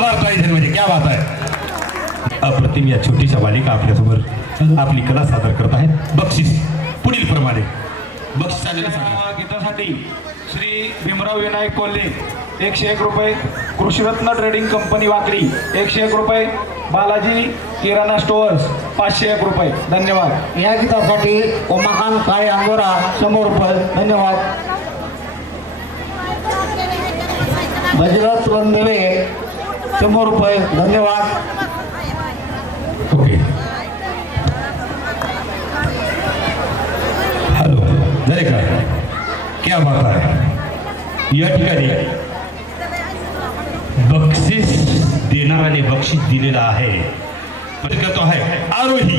जोरदार ताली म्हणजे क्या बात आहे. अप्रतिम या छोटीशा बालिका आपल्यासमोर आपली कला सादर करत आहेत. बक्षीस पुढील प्रमाणे बक्षीस गीतासाठी श्री भीमराव विनायक कोल्हे 101 रुपये. कृषीरत्न ट्रेडिंग कंपनी वाकडी 101 रुपये. बालाजी किराणा स्टोअर्स 501 रुपये. धन्यवाद. या गीतासाठी उमाकांत काळे अंगोरा 100 रुपये. धन्यवाद. भजरथ वंदवे 100 रुपये. धन्यवाद. ओके. हॅलो झाले का क्या बात आहे. या ठिकाणी बक्षीस देणाऱ्याने बक्षीस दिलेलं आहे. करतो आहे Aarohi.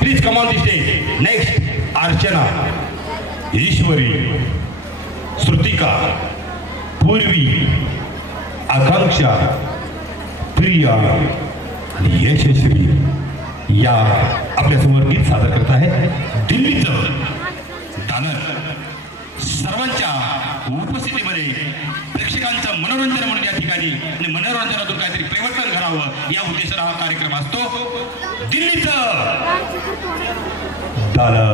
Please come on the stage. Next Archana, Ishwari, Shrutika, Purvi, Akanksha, Priya आणि यशस्वी या आपल्यासमोर गीत सादर करत आहेत. दिल्लीचं दानर. सर्वांच्या उपस्थितीमध्ये प्रेक्षकांचं मनोरंजन म्हणून या ठिकाणी आणि मनोरंजनातून काहीतरी परिवर्तन करावं या उद्देशाने हा कार्यक्रम असतो. दिल्लीचं दानर.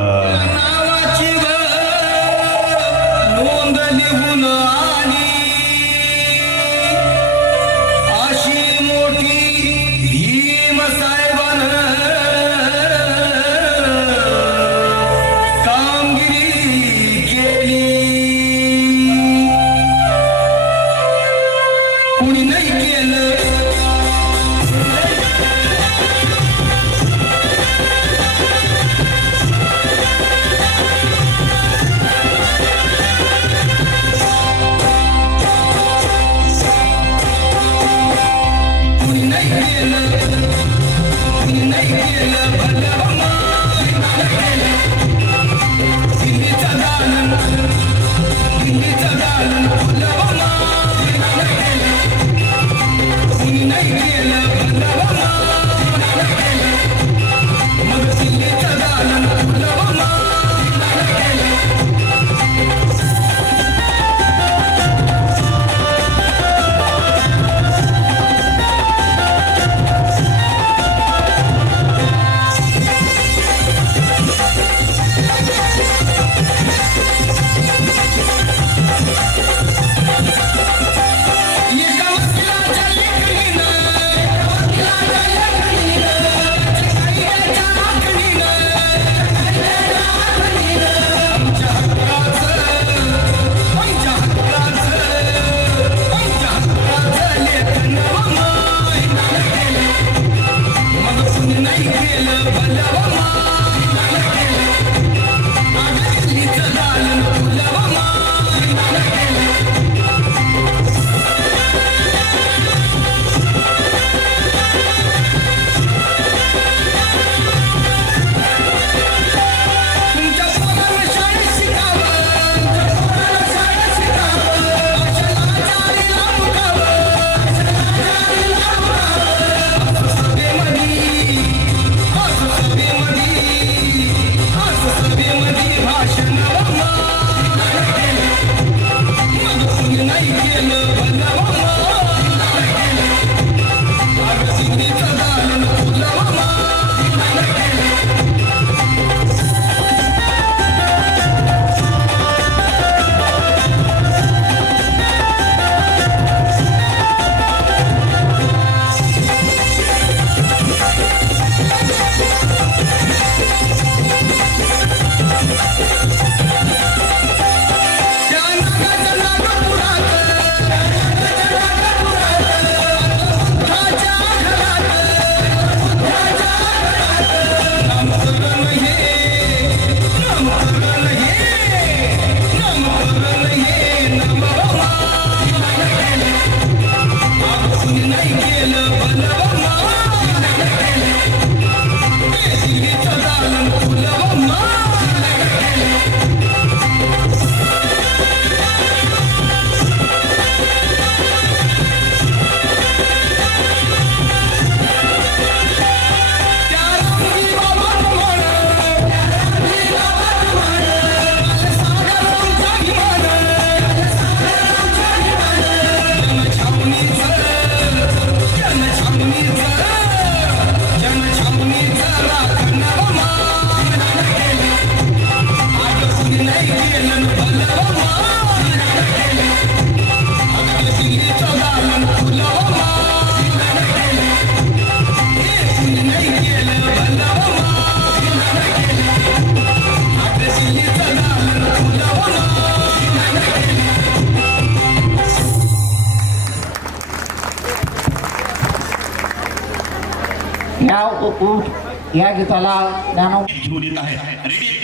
या गीताला ज्ञानो घेऊन येत आहे रेडी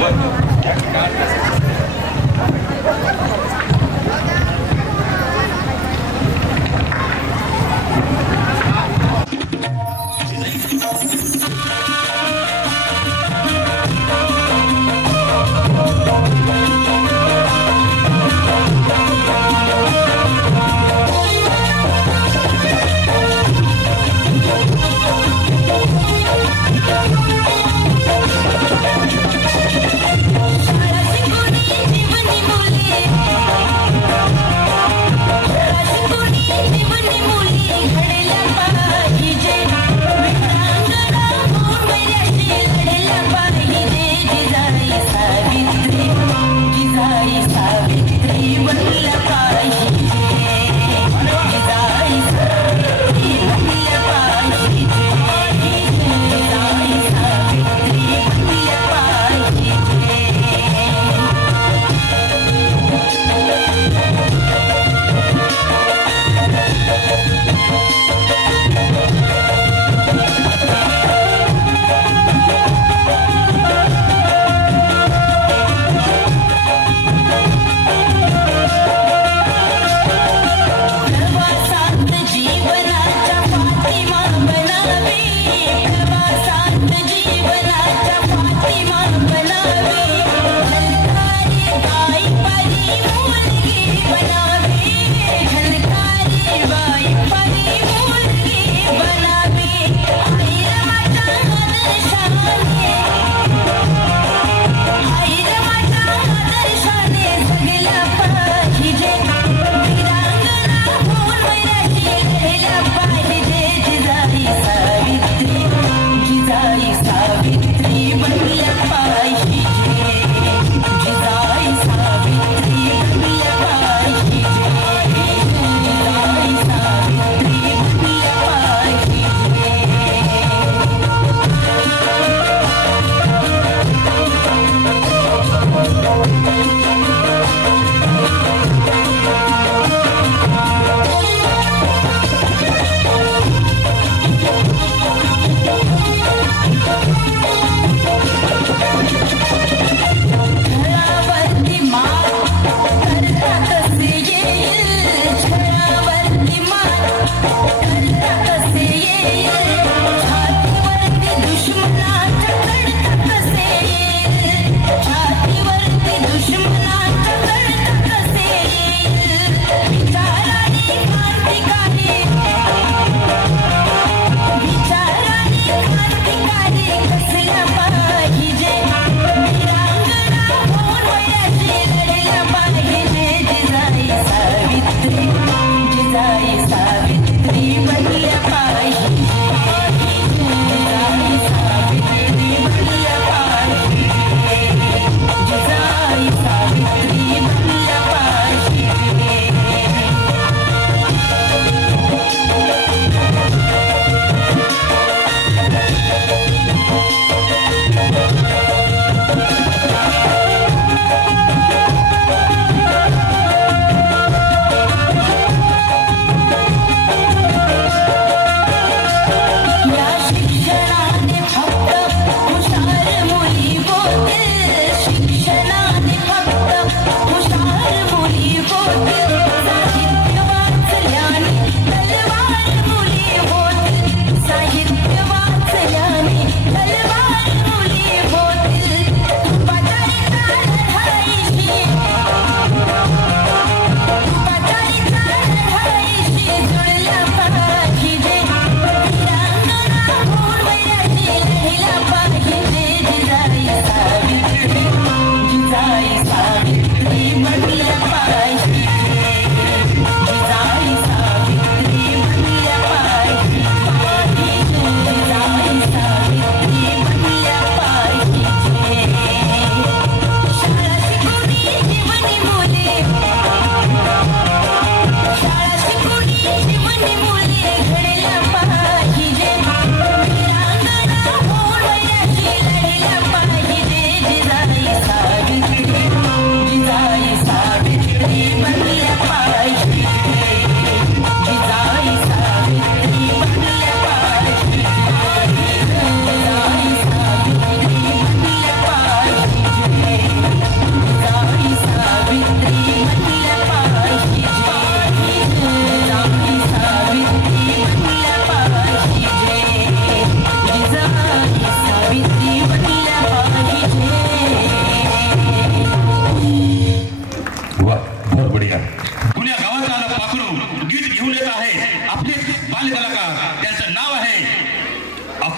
Para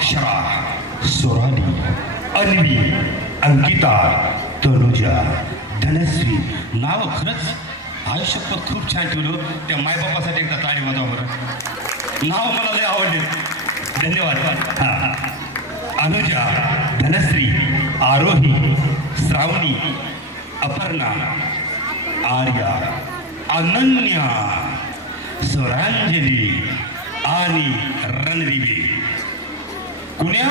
अक्षरा, सोराली, अन्वी, अंकिता, तनुजा, धनश्री. नाव खरंच आयुष्यपत खूप छान ठेवलं. त्या मायबापासाठी एकदा ताळी वाजवा बरं. नाव मला लय आवडले. धन्यवाद. हां, अनुजा, धनश्री, आरोही, श्रावणी, अपर्णा, आर्या, अनन्या, स्वरांजली आणि रणदिवे. कुण्या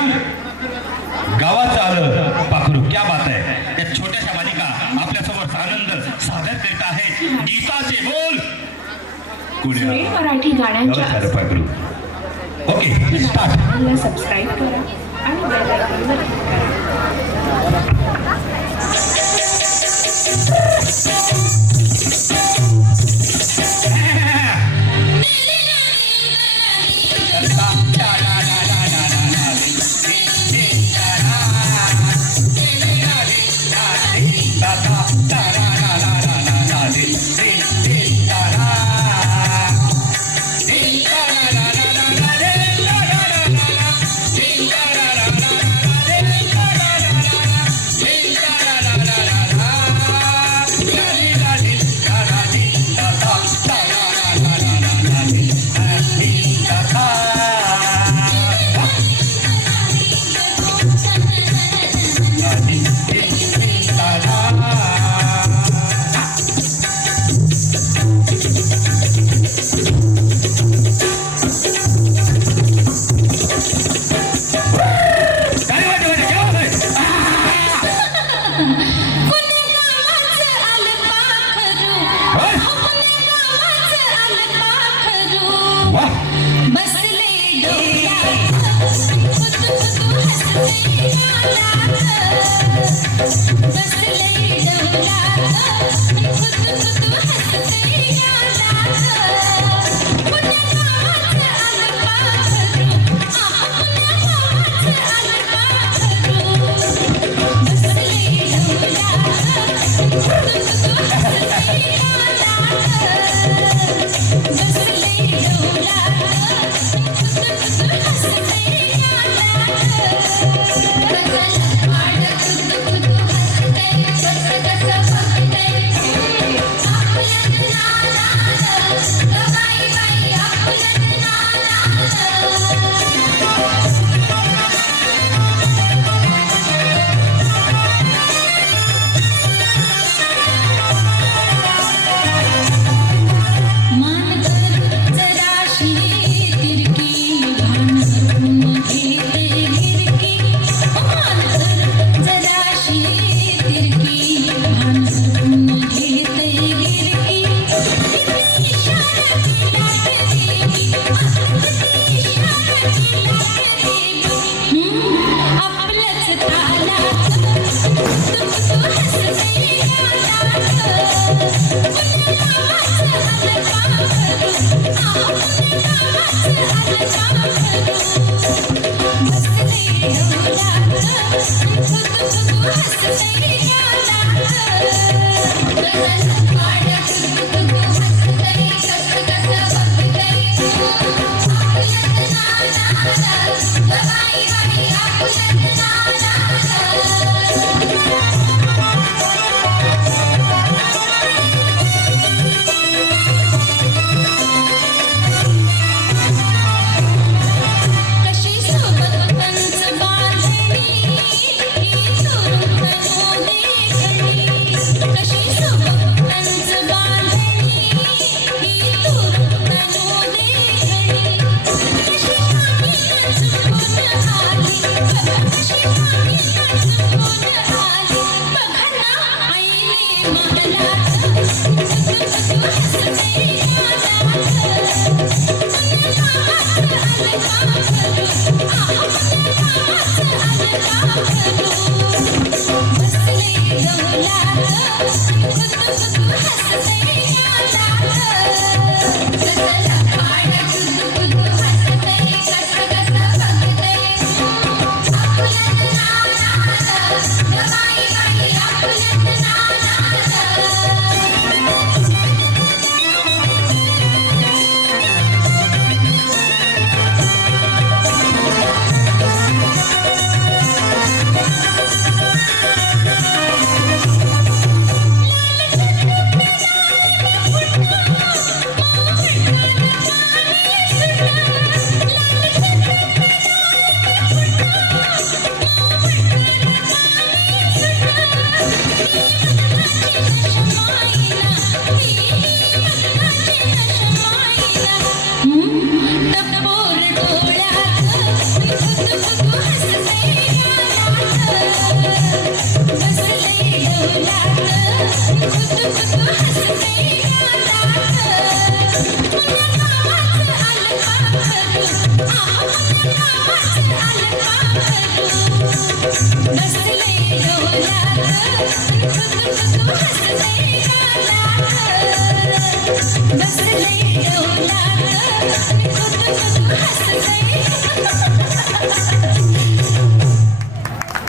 गावाचं आलं पाखरू. क्या बात आहे. त्या छोट्याशा बालिका आपल्यासमोर आनंद सादर करीत आहे. गीताचे बोल. कुण्या सुरेल मराठी गाण्यांच्या गावाचं आलं पाखरू. Okay, start. चॅनलला सबस्क्राईब करा आणि बेल आयकॉनवर क्लिक करा.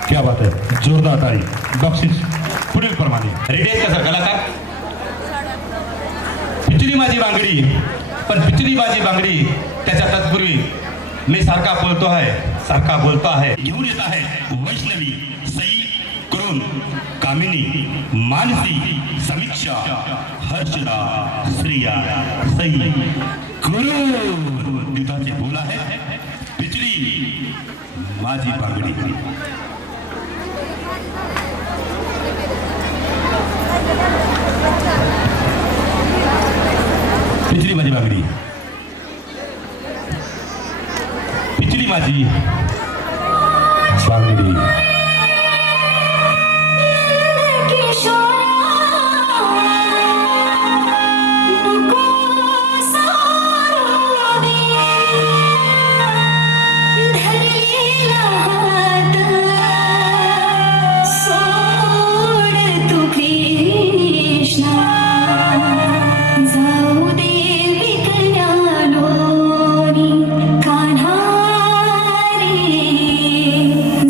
क्या बात आहे, जोरदार टाळी. बक्षीस पुढील प्रमाणे. रेडी आहेत का सर कलाकार? पिचडी माझी बांगडी, पण पिचडी माझी बांगडी त्याच्या तत्पूर्वी मी सारखा बोलतो आहे घेऊन येत आहे वैष्णवी, सई, करुण, कामिनी, मानसी, समीक्षा, हर्षदा, श्रिया, सई, करुण. दुधाचे बोल आहे पिचडी माझी बांगडी. पिचडी माझी बांगडी, पिचडी माझी बांगडी.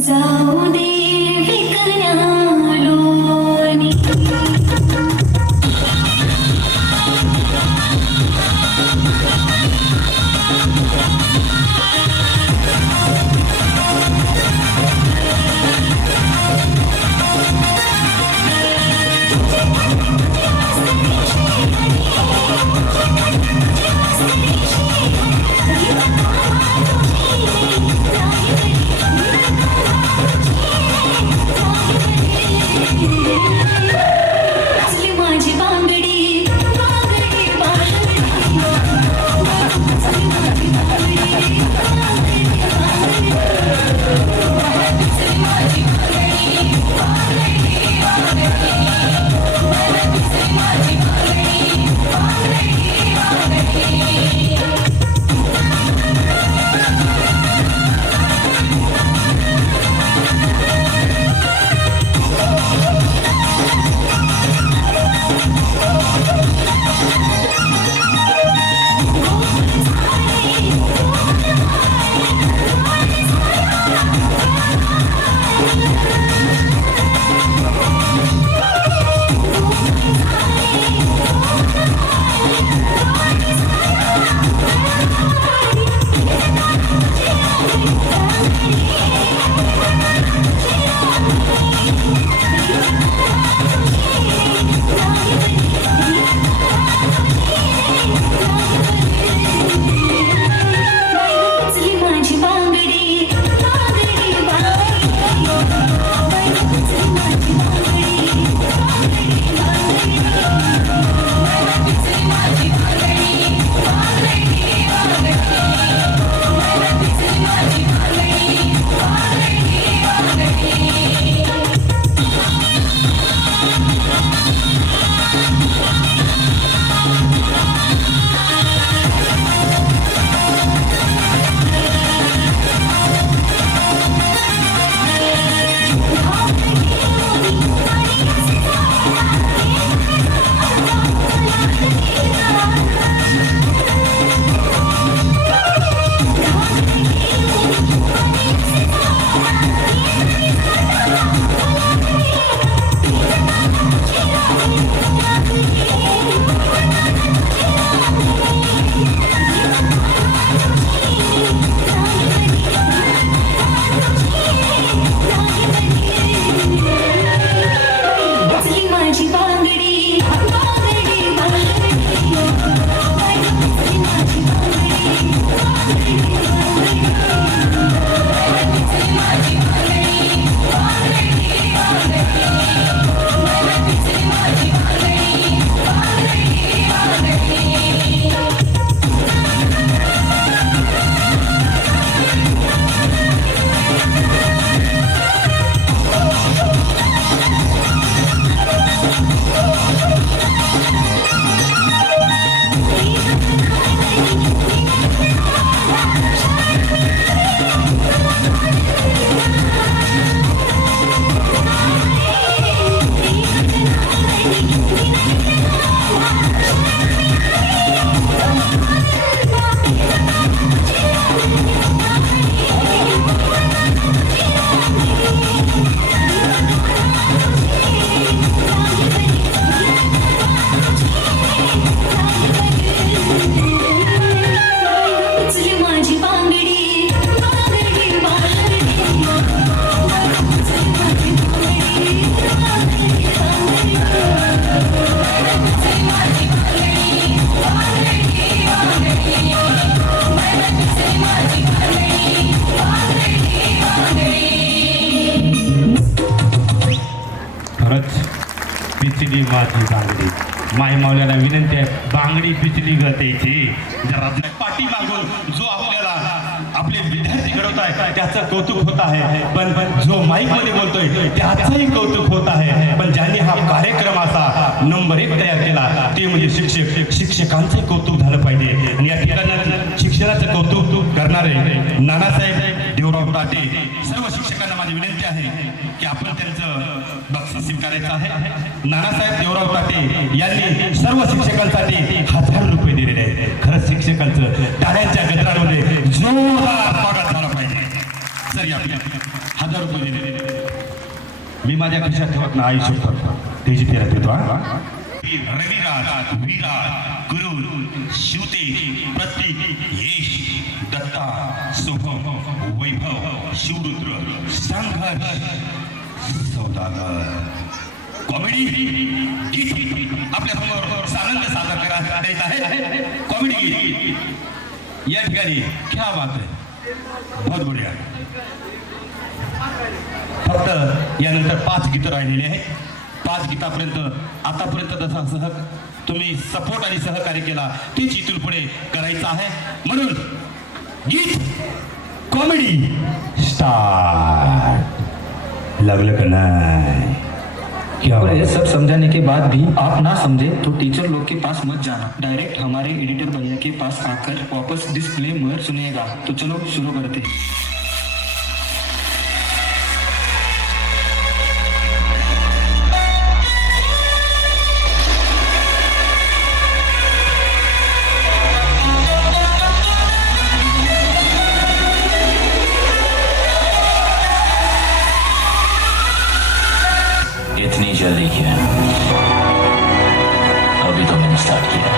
जाऊ दे बिचली माझी बांगडी. माय मावल्याला विनंती आहे, बांगडी बिचली ग त्याची. जरा पाठी मागून जो आपल्याला आपले विद्यार्थी घडवत आहे त्याचं कौतुक होत आहे, पण जो माईक मध्ये बोलतोय त्याचंही कौतुक होत आहे. पण ज्यांनी हा कार्यक्रम असा नंबर 1 तयार केला ते म्हणजे शिक्षकांचंही कौतुक झालं पाहिजे. आणि या ठिकाणी शिक्षणाचं कौतुक करणारे नानासाहेब देवराव ताटे सर्व शिक्षकांना माझी विनंती आहे की आपण त्यांचं बक्षीस स्वीकारायचं आहे. नानासाहेब देवराव ताटे यांनी सर्व शिक्षकांसाठी 1000 रुपये दिलेले आहेत. खरंच शिक्षकांचं टाळ्यांच्या गजरामध्ये जोरदार स्वागत झालं पाहिजे. सर या 1000 रुपये दिलेले मी माझ्या खिशात ठेवत ना, आयुष्य त्याची तेरा देतो. रविराज, विराज, गुरु, शिवते, प्रतीक, यश, दत्ता, शुभम, वैभव, शिवरुद्र, संघर्ष, सौदागर, कॉमेडी गीत आपल्या समोर सानंद सादर करण्यात येत आहे. कॉमेडी गीत या ठिकाणी क्या बात आहे, बहुत बढिया. फक्त यानंतर 5 गीतं राहिलेली आहेत. 5 गीतापर्यंत आतापर्यंत जसा तुम्ही सपोर्ट आणि सहकार्य केला तेच इथून पुढे करायचं आहे. म्हणून गीत कॉमेडी स्टार्ट. लागलं का नाही? और ये सब समझाने के बाद भी आप ना समझे तो टीचर लोग के पास मत जाना, डायरेक्ट हमारे एडिटर भैया के पास आकर वापस डिस्क्लेमर सुनेगा. तो चलो शुरू करते हैं. इतनी जल्दी किया, अभी तो मैंने स्टार्ट किया.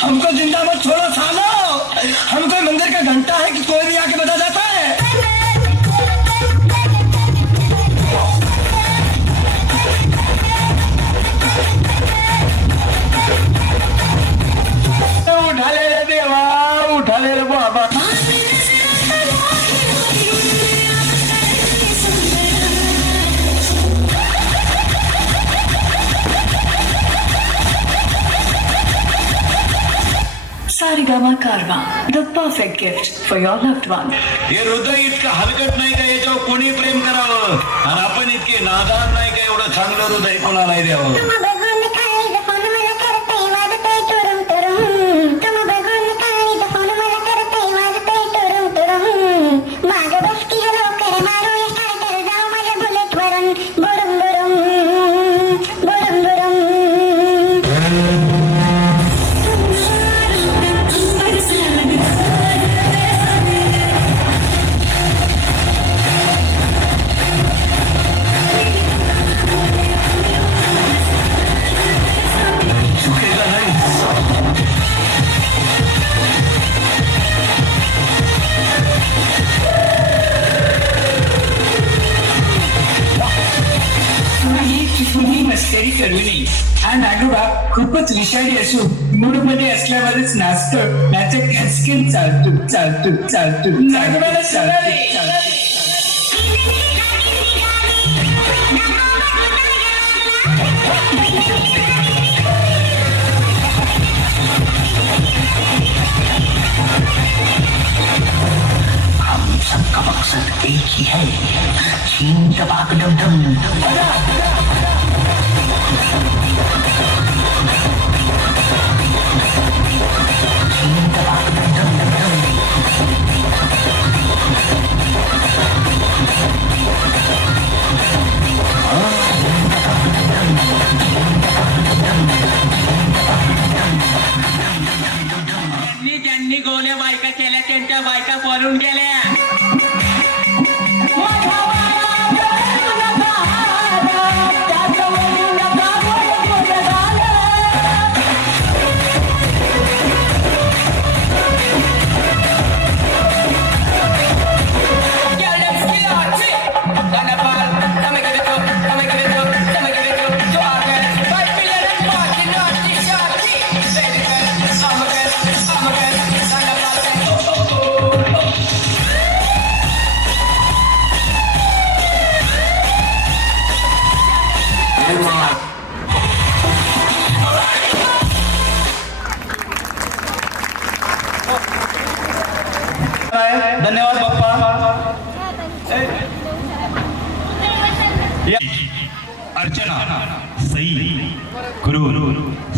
हमको जिंदा मत छोड़ो सालो. हमको मंदिर का घंटा है कि कोई भी आके बता जाता है. उठा ले रे देवा, उठा ले रे बाबा. Sarigama Karma, the perfect gift for your loved one. हे हृदय इतकं हलकट नाही का याच्यावर कोणी प्रेम करावं, आणि आपण इतके नादान नाही का एवढं चांगलं हृदय कोणालाही द्यावं. खूपच विषारी असू मूडमध्ये असल्यावरच नाचतो नाच खसकीन चालतो हम सबका मकसद एक ही है, चीन दबाक डम डम। ज्यांनी गोल्या बायका केल्या त्यांच्या बायका पळून गेल्या धन्यवाद बाप्पा. अर्चना, सई, क्रूर,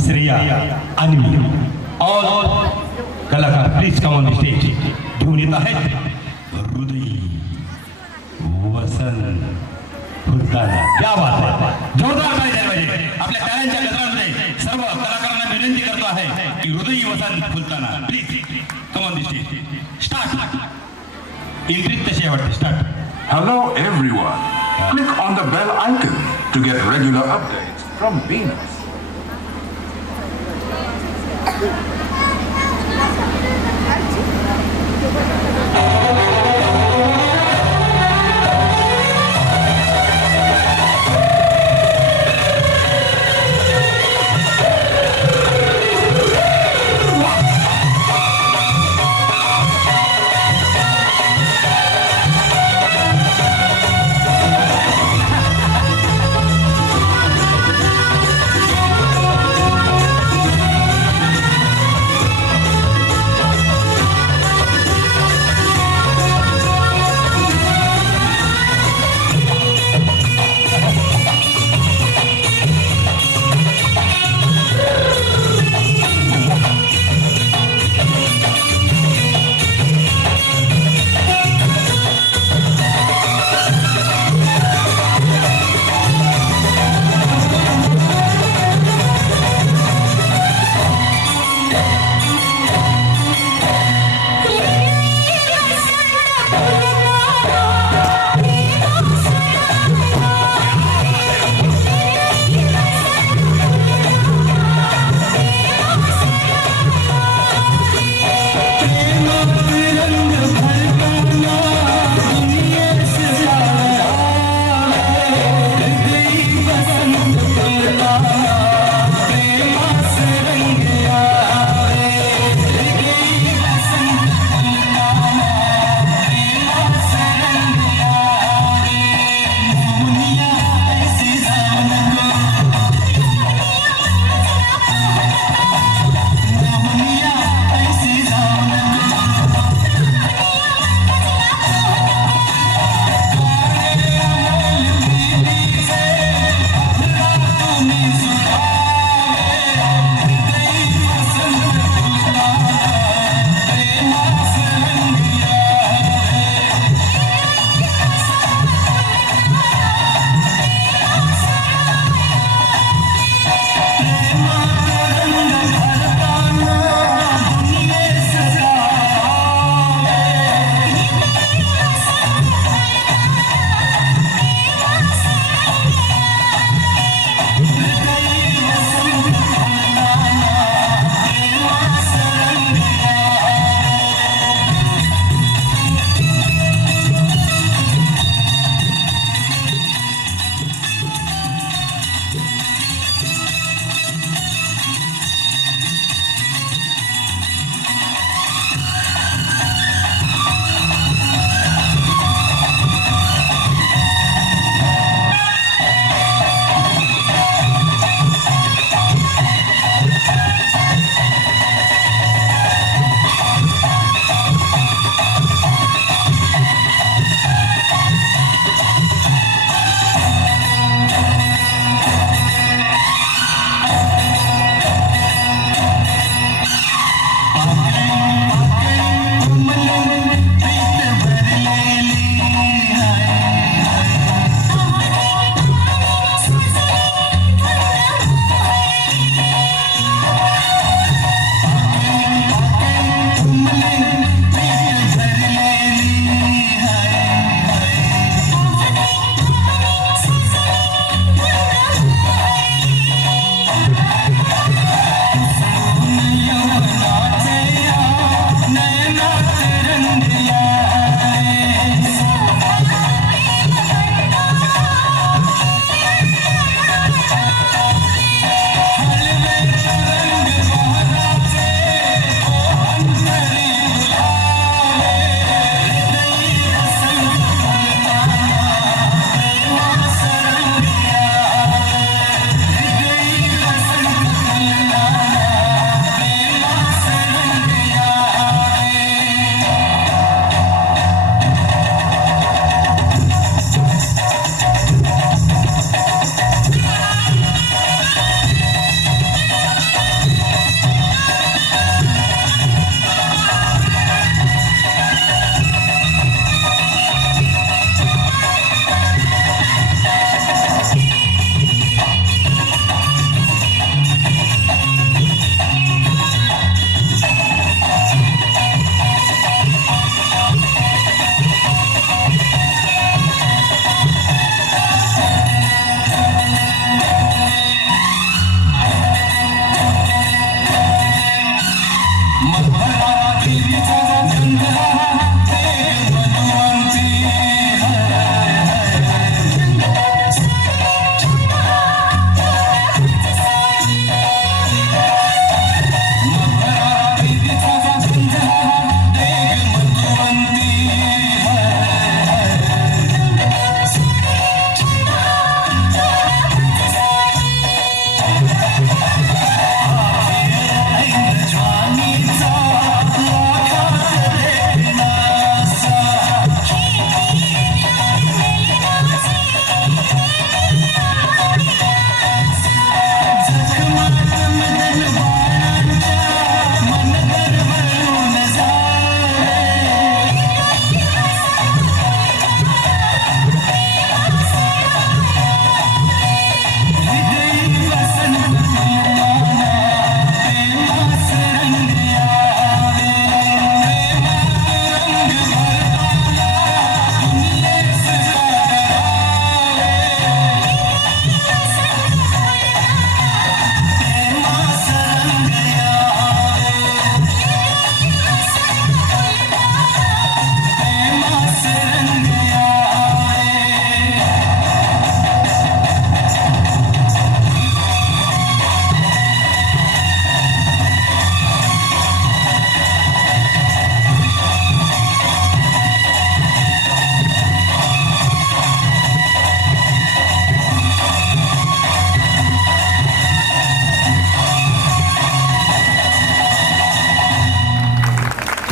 श्रेया आणि मी ऑल कलाकार please come on the stage. घेऊन येत आहेत हृदय वसंत फुलदाना. क्या बात आहे, जोरदार ताली द्यायला पाहिजे. आपल्या टाळ्यांच्या गजरांमध्ये सर्व कलाकारांना विनंती करतो आहे की हृदय वसंत फुलताना please come on the stage. Start. Entry तशी आवडते. Start. Hello everyone. Click on the bell icon to get regular updates from Venus.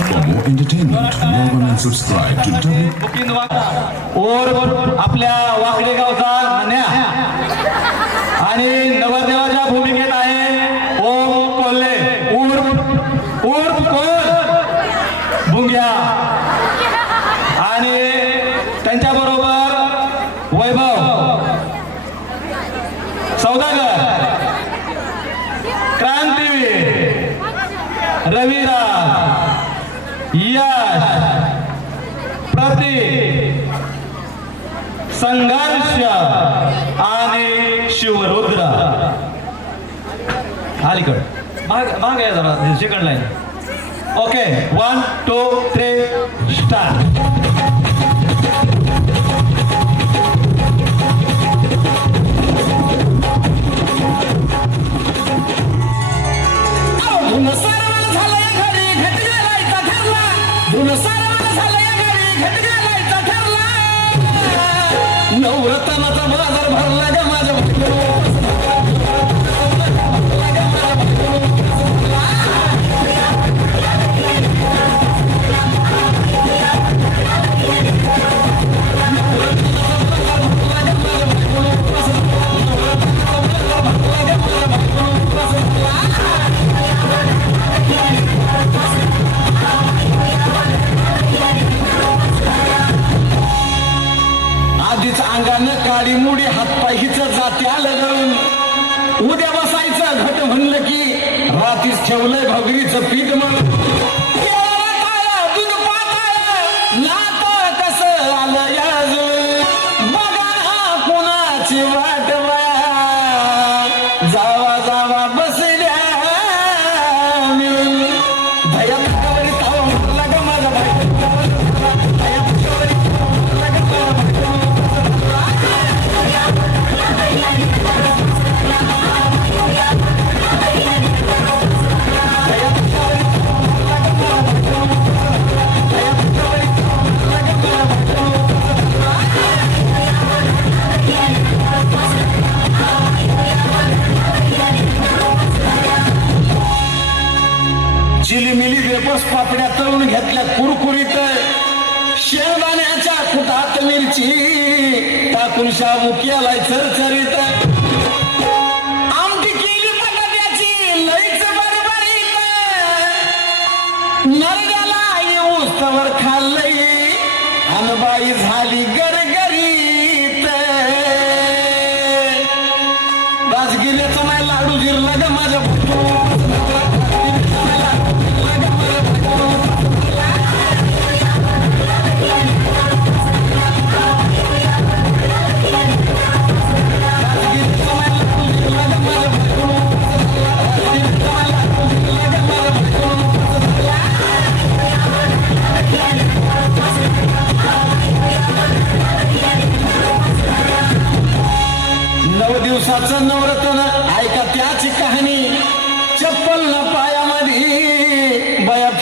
For more entertainment, log on and subscribe to W. Booking और आपल्या वाकडे गावचा नन्या आणि नवरदेवाच्या भूमिकेत आहे ओम कोल्हे उर्फ कोण भुंग्या आणि त्यांच्या बरोबर वैभव सौदागर क्रांतीवीर रविराज यश प्रतीक संघर्ष आणि शिवरुद्र अलीकड माग आहे जरा सेकंड लाईन ओके 1 2 3 स्टार्ट नवरत्नाचा बाजार भरला ग माझ्या आधीच अंगानं काळी मुडी हातपाय हिच जाती आलं गळून उद्या बसायचं घट म्हणलं की रात्रीच ठेवलंय भगरीचं पीठ म्हणून दूध पातळ नातं कसं आलं याज बघा कुणाची वाट जावा जावा बसल्या मिळून भयात कवरी तावा म्हणला ग माझा भाई चिलीमिली वेपर्स पापड्या तळून घेतल्या कुरकुरीत शेंगदाण्याच्या कुटात मिरची टाकून शाबू केलाय चरचरीत आमटी केली बटाट्याची लईच बरबरीत नरड्याला येऊस तवर खाल्लंय अनबाई झाली गरगरीत राजगिऱ्याचं नाही लाडू जिरला ग माझ्या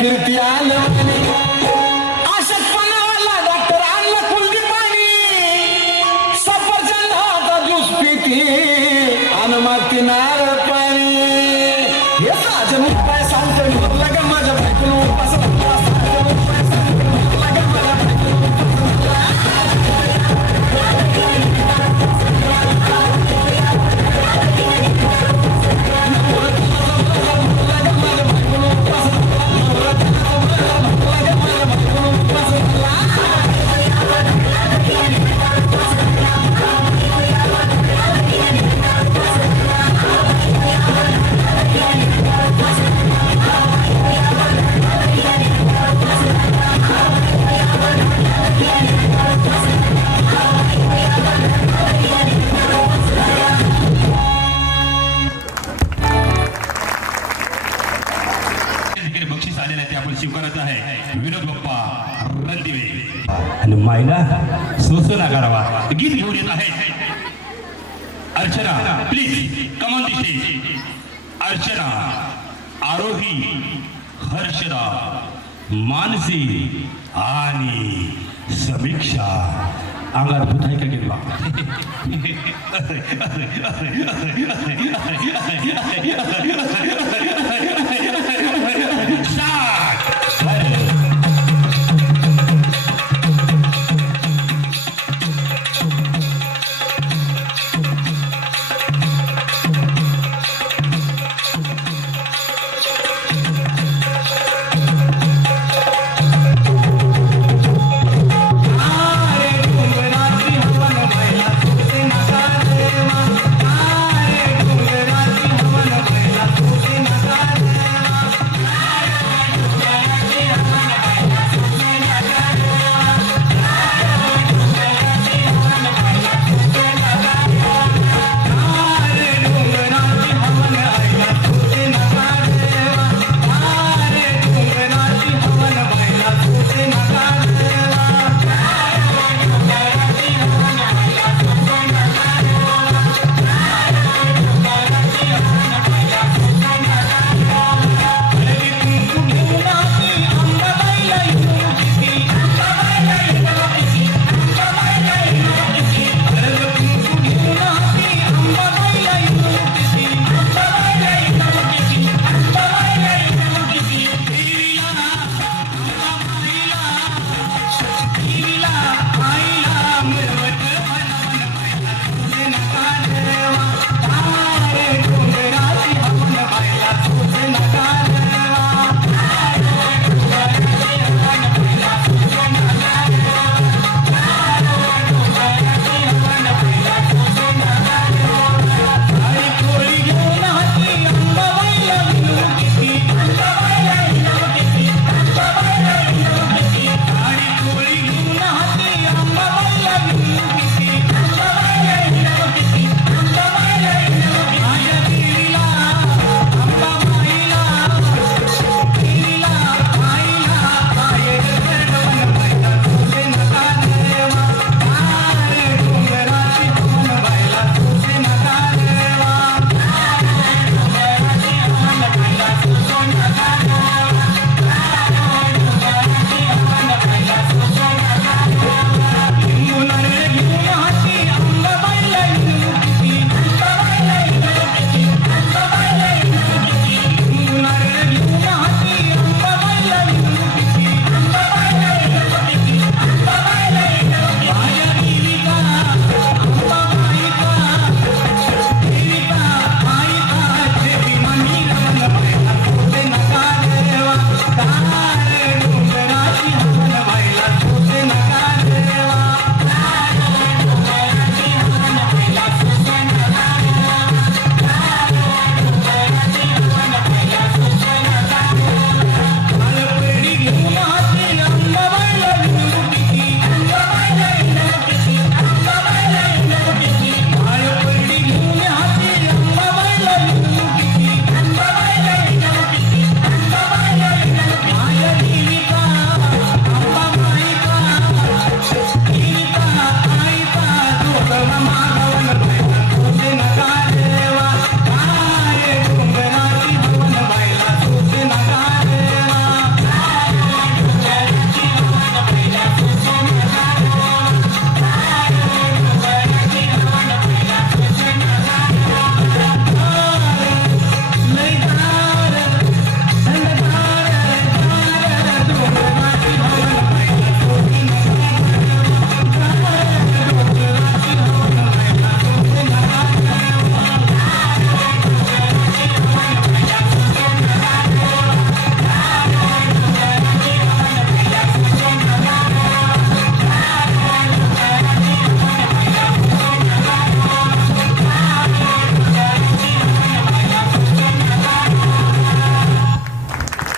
फिरती आलवानी अशक्तपणाला डॉक्टर आणलं कुलदी पाणी सफरचंदाचा ज्यूस पिती आणि मागती नारळ पाणी हे साजन उपाय सांगतो ढोकला का माझ्या बायकोला उपास धरला. साजन उपाय सांगतो ढोकला का माझ्या बायकोला उपास धरला. तिकडे बक्षीस आलेलं आहे ते आपण स्वीकारत आहे विनोद बाप्पा रणदिवे आणि मायला सोसो नाकारावा गीत घेऊन येत आहे अर्चना प्लीज कमॉन दिसे अर्चना आरोही हर्षदा मानसी आणि समीक्षा अंगात भूत आहे का गेली बा Thank you.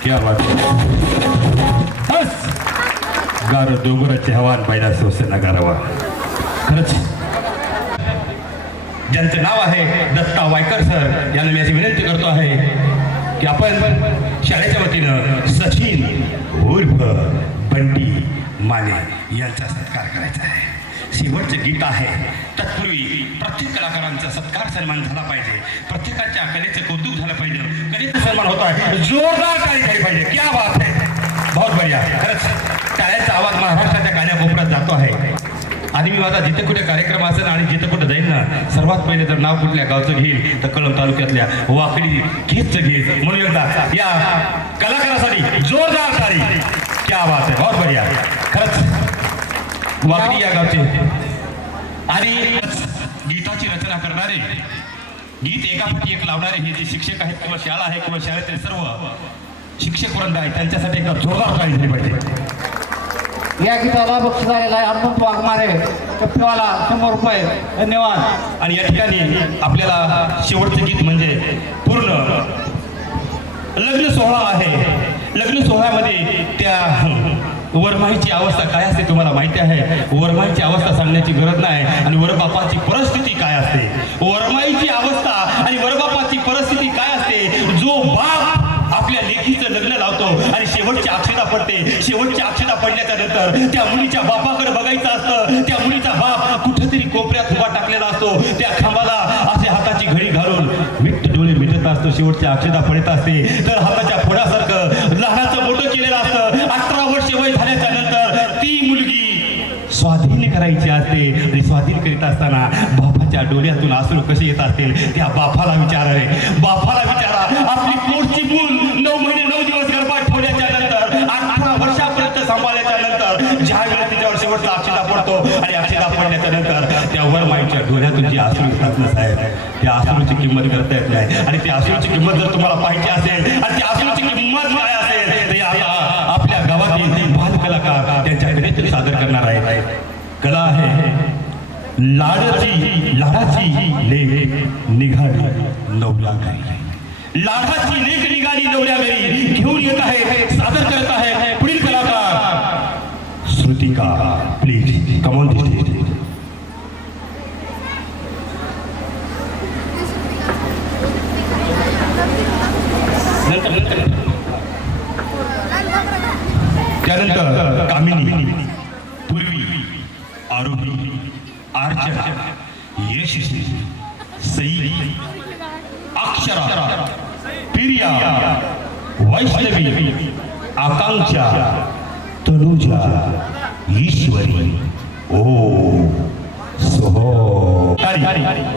क्या बात बस गार डोंगराचे हवान पाहिला सोसे नगारवा. खरंच ज्यांचं नाव आहे दत्ता वायकर सर यांना मी अशी विनंती करतो आहे की आपण शाळेच्या वतीनं सचिन उर्फ बंटी माने यांचा सत्कार करायचा आहे. शेवटचं गीत आहे. तत्पूर्वी प्रत्येक कलाकारांचा सत्कार सन्मान झाला पाहिजे. प्रत्येकाच्या कलेचं कौतुक झालं पाहिजे. कलेचा सन्मान होत आहे. जोरदार टाळी झाली पाहिजे. क्या बात आहे. बहुत बढिया. खरंच टाळ्याचा आवाज महाराष्ट्राच्या कानाकोपऱ्यात जातो आहे. आणि मी माझा जिथे कुठे कार्यक्रम असेल आणि जिथे कुठे जाईल ना सर्वात पहिले जर नाव कुठल्या गावचं घेईल तर कळंब तालुक्यातल्या वाकडी खेचचं घेईल. म्हणून एकदा या कलाकारासाठी जोरदार टाळी. क्या बात आहे. बहुत बढिया. खरंच वाकडी या गावचे आणि गीताची रचना करणारे गीत एकापैकी एक लावणारे हे जे शिक्षक आहेत किंवा शाळा आहे किंवा शाळेतील सर्व शिक्षक वृंद आहे त्यांच्यासाठी एकदा जोरदार टाळी झाली पाहिजे. या गीताला बक्षीस आलेला आहे हनुमंत वाघमारे कप्पेवाला 100 रुपये. धन्यवाद. आणि या ठिकाणी आपल्याला शेवटचं गीत म्हणजे पूर्ण लग्न सोहळा आहे. लग्न सोहळ्यामध्ये त्या वरमाईची अवस्था काय असते तुम्हाला माहिती आहे. वरमाईची अवस्था सांगण्याची गरज नाही आणि वरबापाची परिस्थिती काय असते. वरमाईची अवस्था आणि वरबापाची परिस्थिती काय असते. जो बाप आपल्या लेकीचं लग्न लावतो आणि शेवटची अक्षता पडते. शेवटची अक्षता पडल्याच्या नंतर त्या मुलीच्या बापाकडे बघायचं असतं. त्या मुलीचा बाप कुठेतरी कोपऱ्यात उभा टाकलेला असतो. त्या खांबाला असे हाताची घडी घालून मिट्ट डोळे मिटत असतो. शेवटची अक्षता पडत असते. तर हाताच्या फोडासारखं लहानाचं मोठं केलेलं असतं. 18 वर्ष वय झाल्याच्या नंतर ती मुलगी स्वाधीन करायची असते. आणि स्वाधीन करीत असताना बापाच्या डोळ्यातून अश्रू कसे येत असतील त्या बापाला विचारावे. बापाला विचारा. आपली पोटची मूल 9 महिने 9 दिवस गर्भात ठेवल्याच्या नंतर 18 वर्षापर्यंत सांभाळल्याच्या नंतर ज्या वेळेला तिच्यावर शेवटचा अक्षता पडतो आणि अक्षता पडल्याच्या नंतर त्या वरमाईच्या डोळ्यातून जी अश्रू येतात ना साहेब त्या अश्रूची किंमत करता येत नाही. आणि त्या अश्रूची किंमत जर तुम्हाला पाहिजे असेल आणि त्या अश्रूची किंमत काय असेल तर आपल्या गावातील बाल कलाकार त्यांच्या कलेतून सादर करणार आहेत. कला आहे लाडाची लेख निघाली नवल्या घरी. लाडाची लेख निघाली नवल्या घरी घेऊन येत आहे सादर करत आहे पुढील कलाकार Shrutika. Please come on the stage. त्यानंतर कामिनी, पूर्वी, आरोही, आर्चना, यशस्वी, सई, अक्षरा, प्रिया, वैष्णवी, आकांक्षा, तनुजा, ईश्वरी, ओ सोहो. माया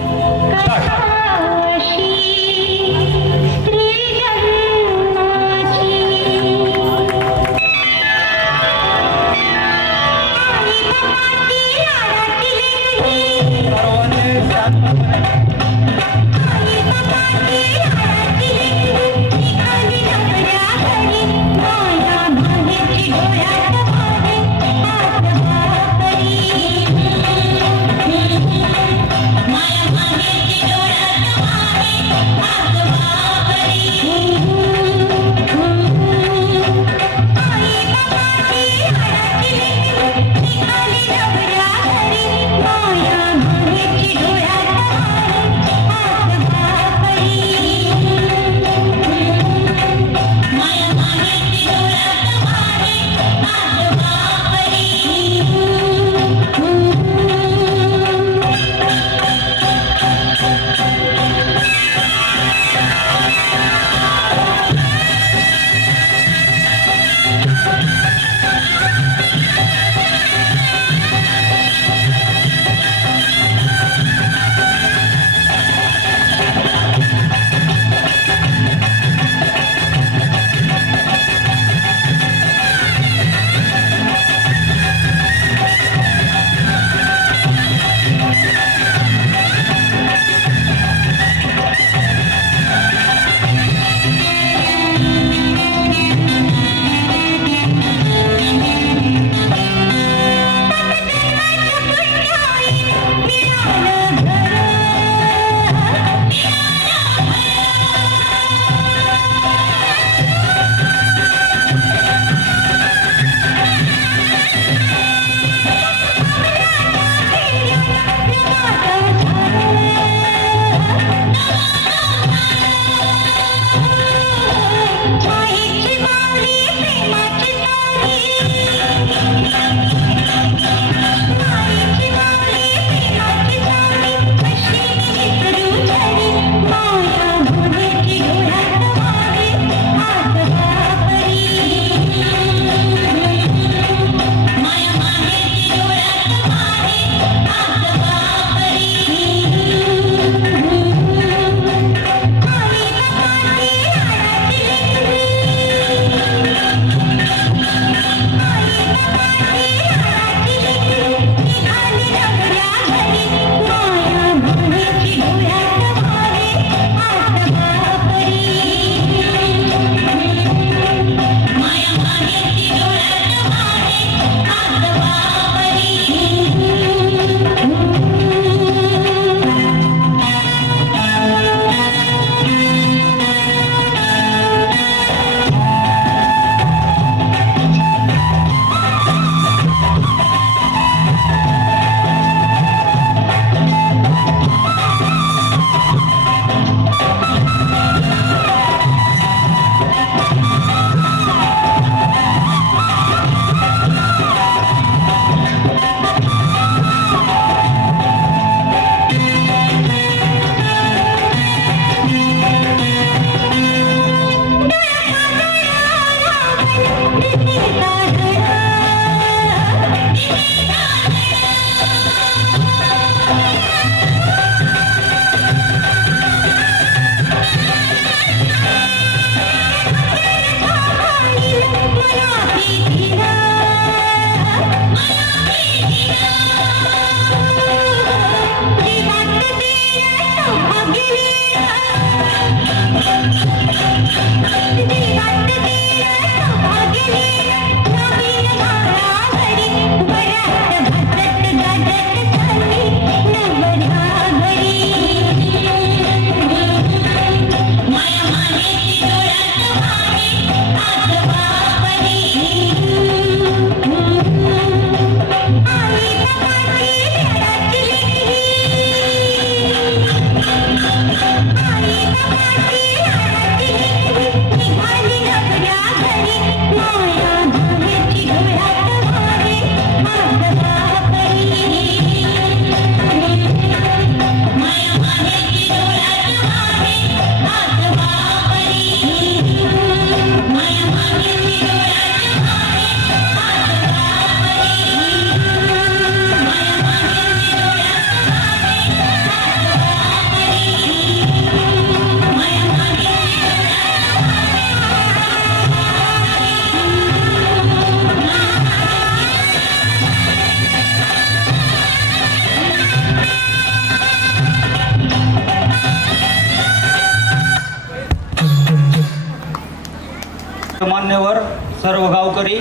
मान्यवर सर्व गावकरी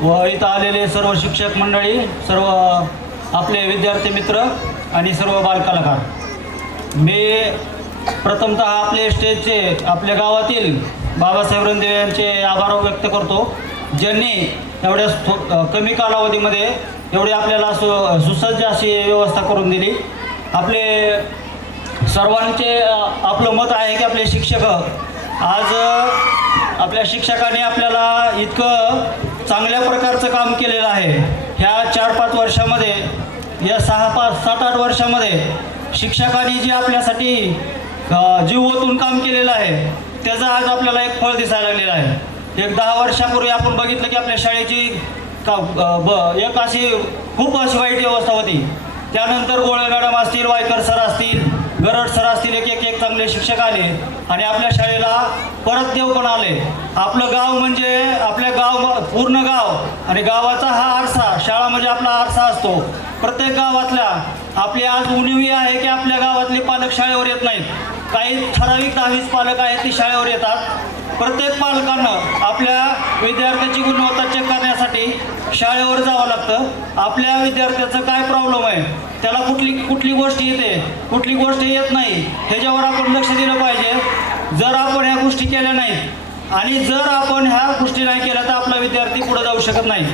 व इथं आलेले सर्व शिक्षक मंडळी, सर्व आपले विद्यार्थी मित्र आणि सर्व बालकलाकार, मी प्रथमतः आपले स्टेजचे आपल्या गावातील बाबासाहेब रणदिवे यांचे आभार व्यक्त करतो, ज्यांनी एवढ्या कमी कालावधीमध्ये एवढी आपल्याला सुसज्ज अशी व्यवस्था करून दिली. आपले सर्वांचे आपलं मत आहे की आपले शिक्षक आज आपल्या शिक्षकांनी आपल्याला इतकं चांगल्या प्रकारचं काम केलेलं आहे. ह्या 4-5 वर्षामध्ये, या 6-7-8 वर्षामध्ये शिक्षकांनी जे आपल्यासाठी जीव ओतून काम केलेलं आहे त्याचं आज आपल्याला एक फळ दिसायला लागलेलं आहे. एक 10 वर्षापूर्वी आपण बघितलं की आपल्या शाळेची एक अशी खूप अशी वाईट व्यवस्था होती. त्यानंतर गोळे मॅडम असतील, वायकर सर असतील, गरड सर असतील, एक चांगले शिक्षक आले आणि आपल्या शाळेला परत देव पण आले. आपलं गाव म्हणजे आपल्या पूर्ण गाव आणि गावाचा हा आरसा, शाळा म्हणजे आपला आरसा असतो. प्रत्येक गावातल्या आपली आज उणीव आहे की आपल्या गावातले पालक शाळेवर येत नाहीत. काही ठराविक 10-20 पालक आहेत ती शाळेवर येतात. प्रत्येक पालकांना आपल्या विद्यार्थ्याची गुणवत्ता चेक करण्यासाठी शाळेवर जावं लागतं. आपल्या विद्यार्थ्याचं काय प्रॉब्लेम आहे, त्याला कुठली गोष्ट येते, कुठली गोष्ट येत नाही, ह्याच्यावर आपण लक्ष दिलं पाहिजे. जर आपण ह्या गोष्टी केल्या नाहीत आणि जर आपण ह्या गोष्टी नाही केल्या तर आपला विद्यार्थी पुढे जाऊ शकत नाही.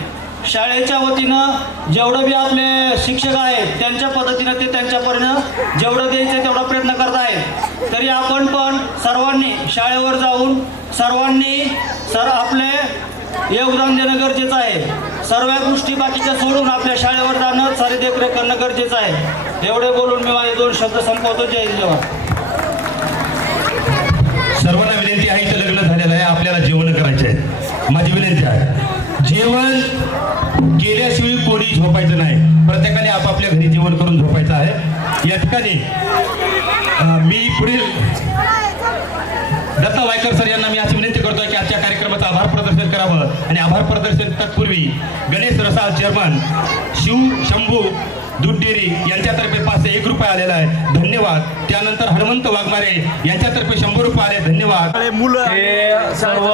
शाळेच्या वतीनं जेवढं बी आपले शिक्षक आहेत त्यांच्या पद्धतीनं ते त्यांच्यापर्यंत जेवढं द्यायचं तेवढा प्रयत्न करत आहेत. तरी आपण पण सर्वांनी शाळेवर जाऊन सर्वांनी आपले योगदान देणं गरजेचं आहे. सर्व गोष्टी बाकीच्या सोडून आपल्या शाळेवर जाणं, सारी देखरेख करणं गरजेचं आहे. एवढे बोलून मी माझे 2 शब्द संपवतो. जय हिंद. सर्वांना विनंती आहे, इथं लग्न झालेलं आहे, आपल्याला जेवण करायचे आहे. माझी विनंती आहे, जेवण केल्याशिवाय कोणी झोपायचं नाही. प्रत्येकाने आपापल्या घरी जेवण करून झोपायचं आहे. या ठिकाणी मी पुढील दत्ता वायकर सर यांना मी अशी विनंती करतोय की आजच्या कार्यक्रमाचं आभार प्रदर्शन करावं आणि आभार प्रदर्शन तत्पूर्वी गणेश रसाळ चेअरमन शिव शंभू दूध डेअरी यांच्यातर्फे 501 रुपये आलेला आहे, धन्यवाद. त्यानंतर हनुमंत वाघमारे यांच्यातर्फे 100 रुपये आले, धन्यवाद. हे सर्व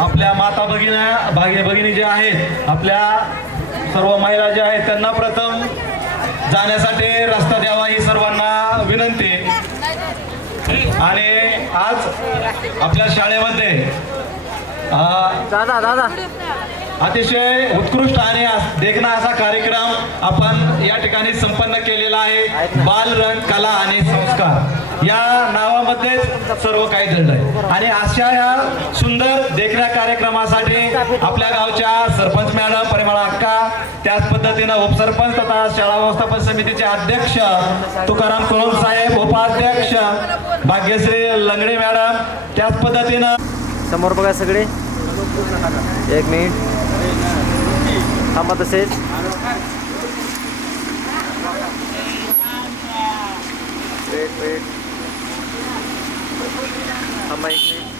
आपल्या माता भगिनी जे आहेत, आपल्या सर्व महिला ज्या आहेत त्यांना प्रथम जाण्यासाठी रस्ता द्यावा ही सर्वांना विनंती. आणि आज आपल्या शाळेमध्ये अतिशय उत्कृष्ट आणि देखणा असा कार्यक्रम आपण या ठिकाणी संपन्न केलेला आहे. बालरंग कला आणि संस्कार या नावामध्ये सर्व काही दडलंय आणि अशा या सुंदर देखण्या कार्यक्रमासाठी आपल्या गावच्या सरपंच मॅडम परिमळा अक्का, त्याच पद्धतीनं उपसरपंच तथा शाळा व्यवस्थापन समितीचे अध्यक्ष तुकाराम कोळम साहेब, उपाध्यक्ष भाग्यश्री लंगडे मॅडम, त्याच पद्धतीनं समोर बघा सगळे एक मिनिट थांबा तसेच वेट थांबा एक मिनिट